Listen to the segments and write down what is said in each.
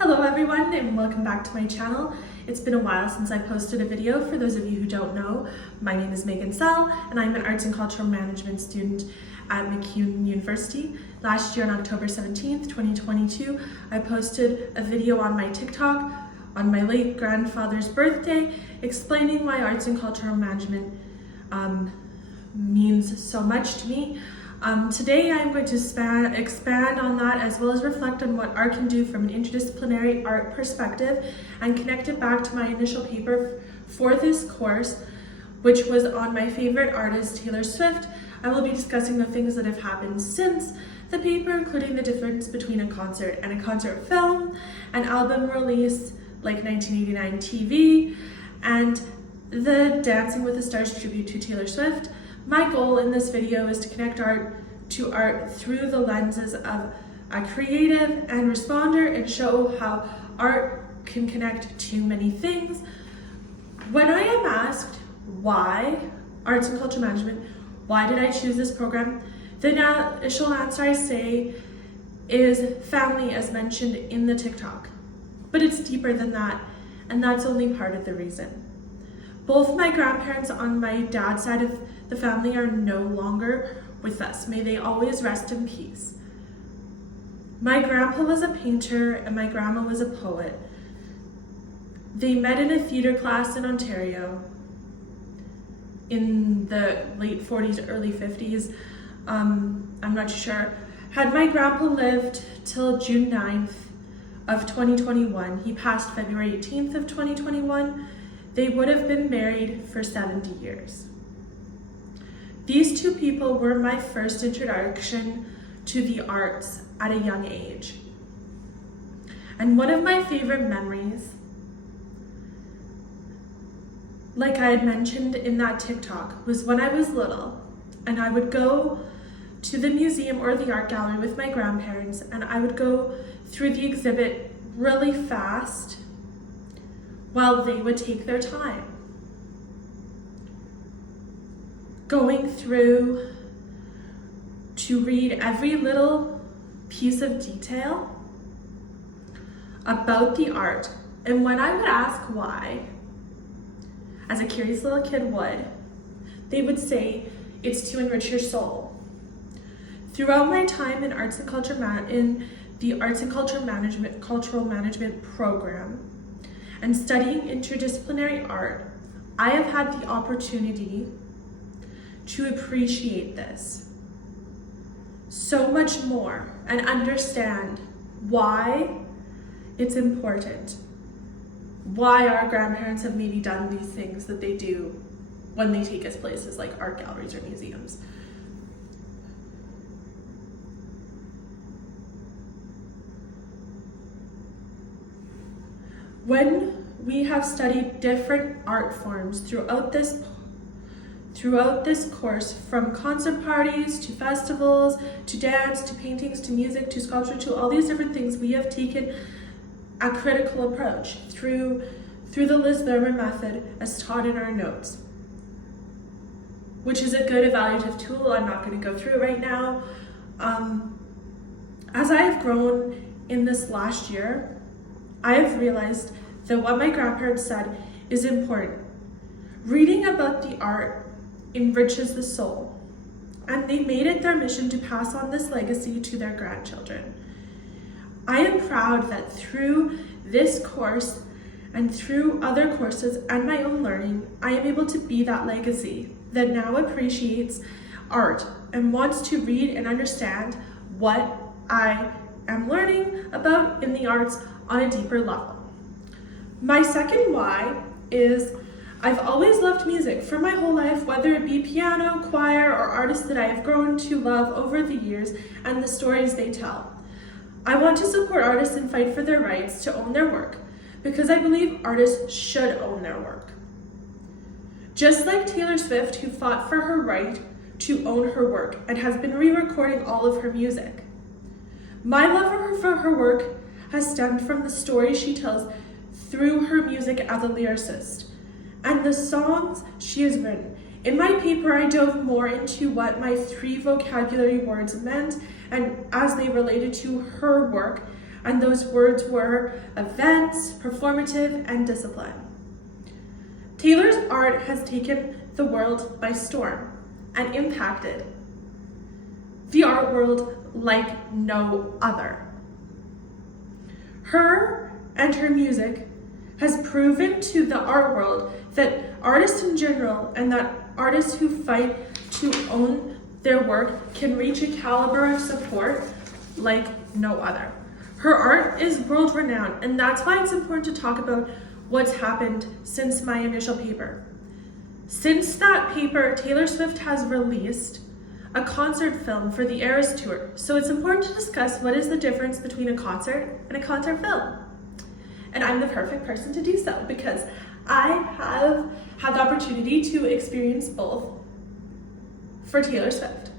Hello everyone and welcome back to my channel. It's been a while since I posted a video. For those of you who don't know, my name is Megan Sell and I'm an Arts and Cultural Management student at McCune University. Last year on October 17th, 2022, I posted a video on my TikTok on my late grandfather's birthday explaining why Arts and Cultural Management means so much to me. Today I'm going to expand on that as well as reflect on what art can do from an interdisciplinary art perspective and connect it back to my initial paper for this course, which was on my favorite artist, Taylor Swift. I will be discussing the things that have happened since the paper, including the difference between a concert and a concert film, an album release like 1989 TV, and the Dancing with the Stars tribute to Taylor Swift. My goal in this video is to connect art to art through the lenses of a creative and responder and show how art can connect to many things. When I am asked why Arts and Culture Management, why did I choose this program, the initial answer I say is family, as mentioned in the TikTok. But it's deeper than that, and that's only part of the reason. Both my grandparents on my dad's side of the family are no longer with us. May they always rest in peace. My grandpa was a painter and my grandma was a poet. They met in a theater class in Ontario in the late 40s, early 50s. I'm not sure. Had my grandpa lived till June 9th of 2021, he passed February 18th of 2021, they would have been married for 70 years. These two people were my first introduction to the arts at a young age. And one of my favorite memories, like I had mentioned in that TikTok, was when I was little and I would go to the museum or the art gallery with my grandparents and I would go through the exhibit really fast while they would take their time. Going through to read every little piece of detail about the art. And when I would ask why, as a curious little kid would, they would say, it's to enrich your soul. Throughout my time in Arts and Culture in the Arts and Cultural Management program and studying interdisciplinary art, I have had the opportunity to appreciate this so much more and understand why it's important, why our grandparents have maybe done these things that they do when they take us places like art galleries or museums. When we have studied different art forms throughout this course, from concert parties to festivals to dance to paintings to music to sculpture to all these different things, we have taken a critical approach through the Liz Lerman method as taught in our notes, which is a good evaluative tool. I'm not going to go through it right now. As I have grown in this last year, I have realized that what my grandparents said is important. Reading about the art enriches the soul, and they made it their mission to pass on this legacy to their grandchildren. I am proud that through this course and through other courses and my own learning, I am able to be that legacy that now appreciates art and wants to read and understand what I am learning about in the arts on a deeper level. My second why is I've always loved music for my whole life, whether it be piano, choir, or artists that I have grown to love over the years and the stories they tell. I want to support artists and fight for their rights to own their work because I believe artists should own their work. Just like Taylor Swift, who fought for her right to own her work and has been re-recording all of her music. My love for her work has stemmed from the stories she tells through her music as a lyricist and the songs she has written. In my paper, I dove more into what my 3 vocabulary words meant and as they related to her work And those words were events, performative, and discipline. Taylor's art has taken the world by storm and impacted the art world like no other. Her and her music has proven to the art world that artists in general and that artists who fight to own their work can reach a caliber of support like no other. Her art is world renowned, and that's why it's important to talk about what's happened since my initial paper. Since that paper, Taylor Swift has released a concert film for the Eras Tour. So it's important to discuss what is the difference between a concert and a concert film. And I'm the perfect person to do so because I have had the opportunity to experience both for Taylor Swift.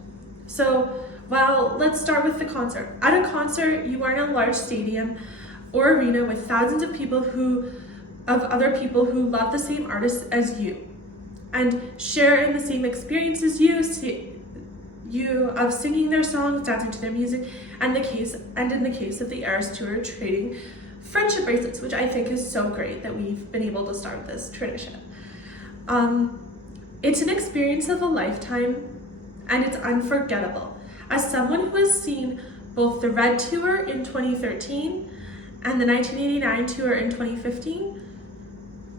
So, well, let's start with the concert. At a concert, you are in a large stadium or arena with thousands of other people who love the same artist as you and share in the same experience as you of singing their songs, dancing to their music, and in the case of the Eras Tour, trading friendship bracelets, which I think is so great that we've been able to start this tradition. It's an experience of a lifetime, and it's unforgettable. As someone who has seen both the Red Tour in 2013 and the 1989 tour in 2015,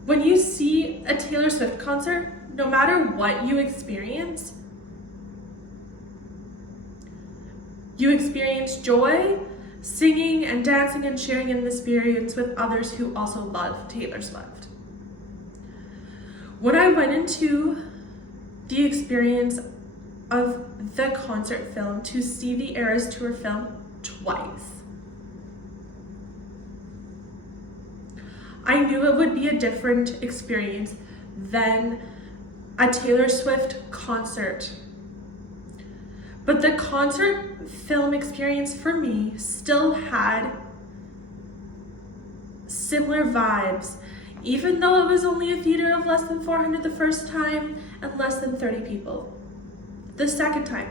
when you see a Taylor Swift concert, no matter what you experience joy, singing and dancing and sharing in the experience with others who also love Taylor Swift. When I went into the experience of the concert film to see the Eras Tour film twice, I knew it would be a different experience than a Taylor Swift concert. But the concert film experience for me still had similar vibes, even though it was only a theater of less than 400 the first time and less than 30 people the second time.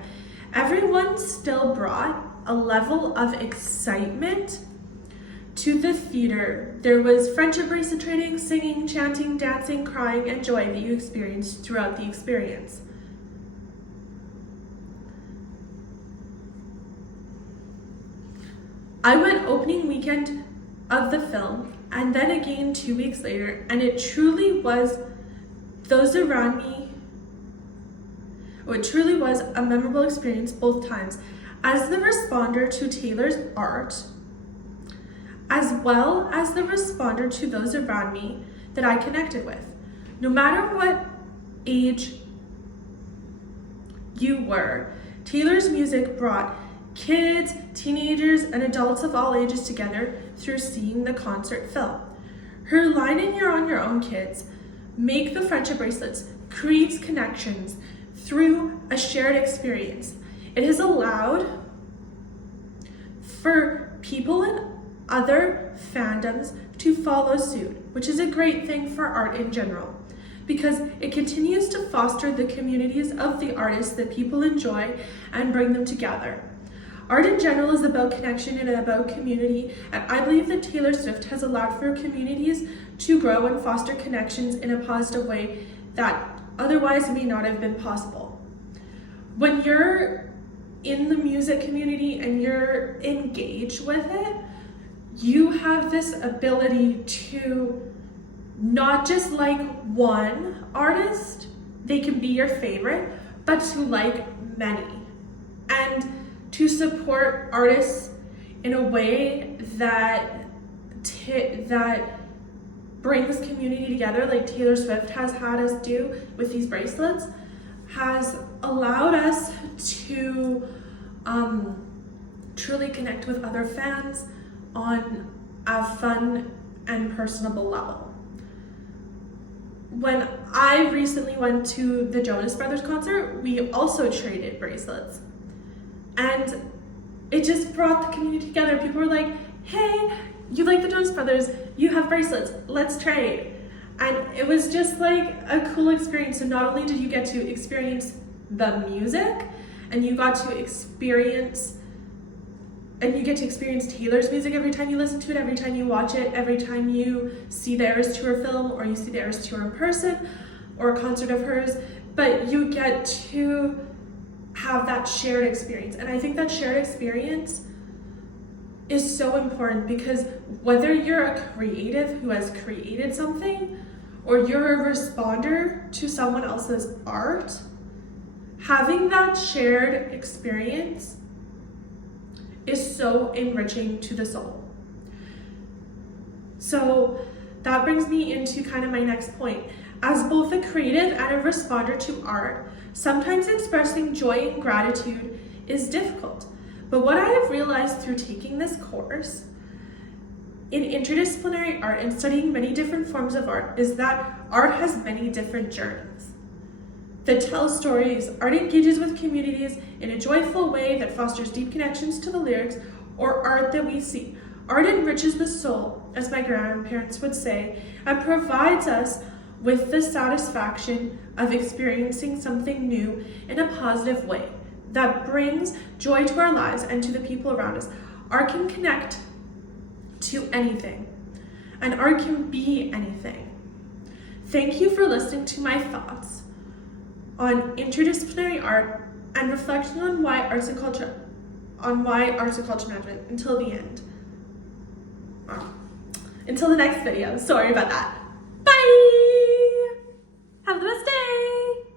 Everyone still brought a level of excitement to the theater. There was friendship bracelet trading, singing, chanting, dancing, crying, and joy that you experienced throughout the experience. I went opening weekend of the film and then again 2 weeks later, and it truly was a memorable experience both times as the responder to Taylor's art, as well as the responder to those around me that I connected with. No matter what age you were, Taylor's music brought kids, teenagers, and adults of all ages together through seeing the concert film. Her line in You're on Your Own, Kids, make the friendship bracelets, creates connections through a shared experience. It has allowed for people in other fandoms to follow suit, which is a great thing for art in general, because it continues to foster the communities of the artists that people enjoy and bring them together. Art in general is about connection and about community, and I believe that Taylor Swift has allowed for communities to grow and foster connections in a positive way that otherwise may not have been possible. When you're in the music community and you're engaged with it, you have this ability to not just like one artist, they can be your favorite, but to like many. And to support artists in a way that brings community together, like Taylor Swift has had us do with these bracelets, has allowed us to truly connect with other fans on a fun and personable level. When I recently went to the Jonas Brothers concert, we also traded bracelets. And it just brought the community together. People were like, hey, you like the Jonas Brothers, you have bracelets, let's trade. And it was just like a cool experience. So not only did you get to experience the music, and you got to experience and you get to experience Taylor's music every time you listen to it, every time you watch it, every time you see the Eras Tour film, or you see the Eras Tour in person, or a concert of hers, but you get to have that shared experience. And I think that shared experience is so important, because whether you're a creative who has created something or you're a responder to someone else's art, having that shared experience is so enriching to the soul. So that brings me into kind of my next point. As both a creative and a responder to art, sometimes expressing joy and gratitude is difficult. But what I have realized through taking this course in interdisciplinary art and studying many different forms of art is that art has many different journeys that tell stories. Art engages with communities in a joyful way that fosters deep connections to the lyrics or art that we see. Art enriches the soul, as my grandparents would say, and provides us with the satisfaction of experiencing something new in a positive way that brings joy to our lives and to the people around us. Art can connect to anything, and art can be anything. Thank you for listening to my thoughts on interdisciplinary art and reflection on why arts and culture management until the end. Until the next video. Sorry about that. Bye! Have the best day!